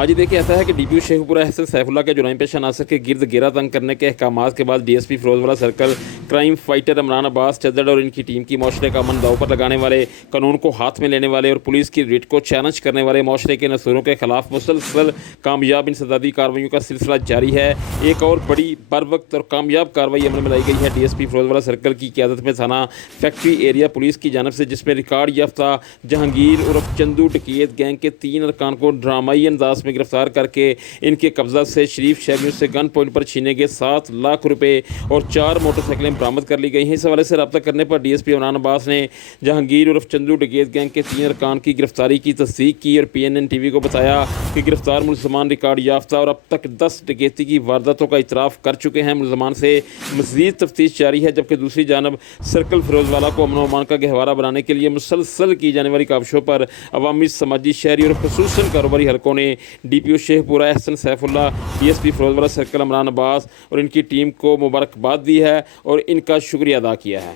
हाँ जी, देखिए ऐसा है कि डीपीओ शेखपुरा एहसन सैफुल्लाह के जुर्म पेशा नासिर के गिर्द घेरा तंग करने के अहकामात के बाद DSP Ferozewala circle crime fighter Imran Abbas Chaddar और इनकी टीम की माशरे का अमन दाव पर लगाने वाले, कानून को हाथ में लेने वाले और पुलिस की रिट को चैलेंज करने वाले माशरे के नसूरों के खिलाफ मुसलसल कामयाब इंसदादी कार्रवाइयों का सिलसिला जारी है। एक और बड़ी बर वक्त और कामयाब कार्रवाई अमल में लाई गई है डीएसपी फिरोजवाला सर्कल की क़यादत में थाना फैक्ट्री एरिया पुलिस की जानब से, जिसमें रिकॉर्ड याफ्ता जहांगीर उर्फ चंदू डकैत गैंग के 3 अरकान को ड्रामाई अंदाज में गिरफ्तार करके इनके कब्जा से शरीफ शहरियों से गन पॉइंट पर छीने गए 7 लाख रुपए और 4 मोटरसाइकिलें बरामद कर ली गई हैं। इस हवाले से रब्ता करने पर डीएसपी इमरान अब्बास ने जहांगीर उर्फ चंदू डकैत गैंग के 3 अरकान की गिरफ्तारी की तस्दीक की और PNN TV को बताया कि गिरफ्तार मुलजमान रिकॉर्ड याफ्ता और अब तक 10 डकैती की वारदातों का इतराफ़ कर चुके हैं। मुलजमान से मज़ीद तफ्तीश जारी है, जबकि दूसरी जानब सर्कल फिरोजवाला को अमन व अमान का गहवारा बनाने के लिए मुसलसल की जाने वाली काविशों पर अवामी, समाजी, शहरी और खुसूसन कारोबारी हलकों ने DPO Sheikhupura Ahsan Saifullah, DSP Ferozewala circle Imran Abbas और इनकी टीम को मुबारकबाद दी है और इनका शुक्रिया अदा किया है।